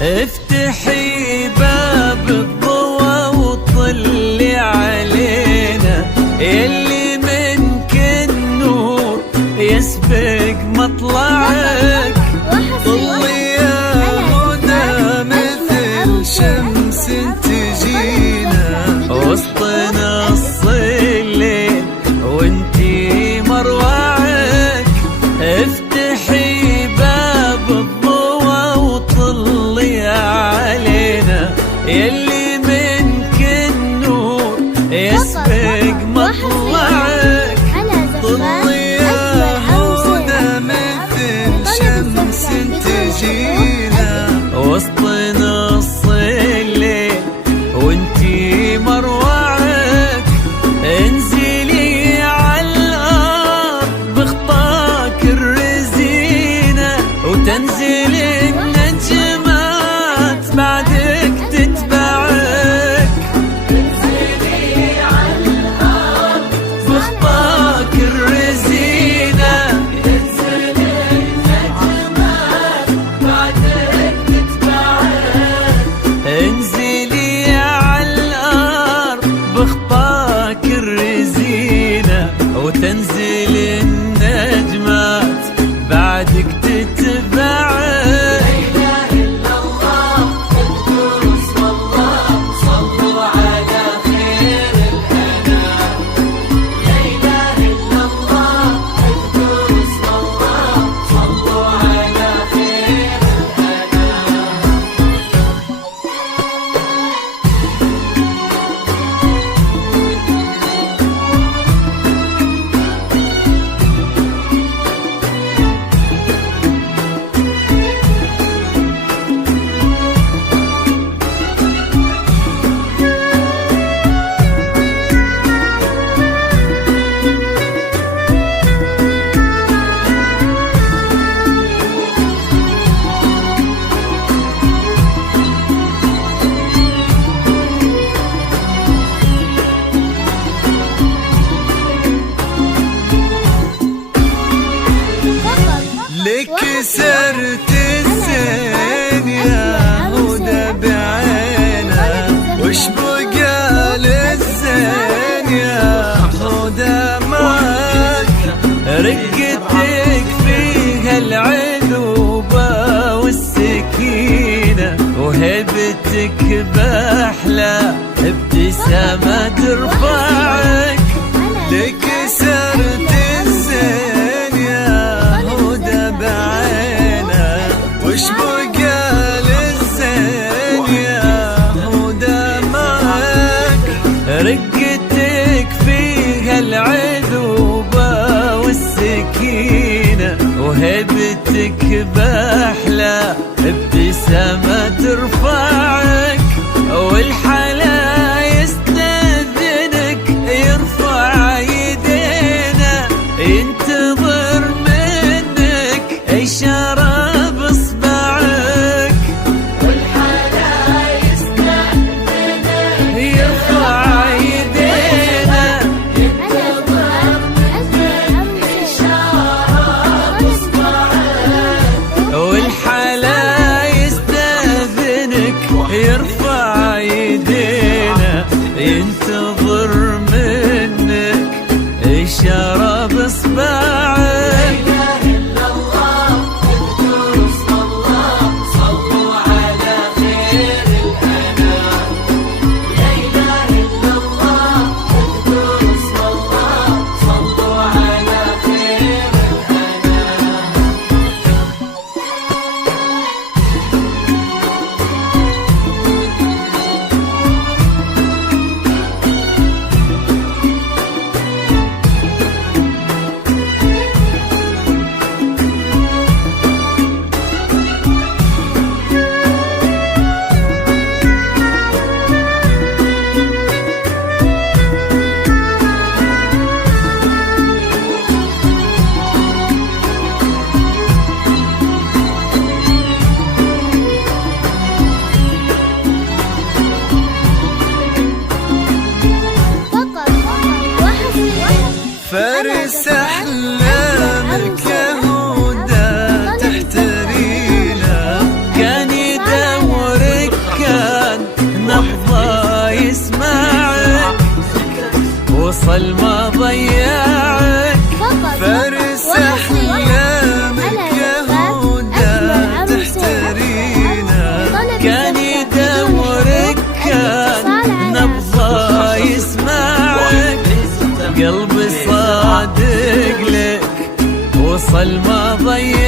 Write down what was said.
افتحي باب الضوى وطلي علينا، يلي منك النور يسبق مطلعك. طلي يا هدى مثل شمس تجينا وسط نص الليل وانتي مروعك. افتحي باب الضوى وطلي علينا، يلي منك النور يسبق مطلعك. طلي يا هدى مثل شمس تجينا وسط نص الليل وانتي مروعك. انزلي عالارض بخطاك الرزينة وتنزلي النجمات بعدك تتبعك. انزلي عالارض بخطاك الرزينة تنزلي النجمات بعدك تتبعك. انزلي عالارض بخطاك الرزينة وتنزل النجمات بعدك تتبعك. لا إله إلا الله اذكر اسم الله صلوا على خير الأنام. لا إله إلا الله اذكر اسم الله صلوا على خير الأنام. لك سرت الزين يا هدى بعينها، وش بقى للزين يا هدى معك. رقتك فيها العذوبة والسكينة وهبتك بأحلى ابتسامة ترفعك. لك سرت الزين يا هدى بعينها، وش بقى للزين يا هدى معك. رقتك فيها العذوبة والسكينة وهبتك بأحلى ابتسامة ترفعك. والحلا يستأذنك يرفع يدينا ينتظر منك إشارة بإصبعك. والحلا يستأذنك يرفع يدينا ينتظر منك إشارة بإصبعك. والحلا يستأذنك يرفع يدينا وصل ما ضيعك فارس أحلامك يهودا تحترينا كان يدورك كان نبضه يسمعك قلبي صادق لك وصل ما ضيعك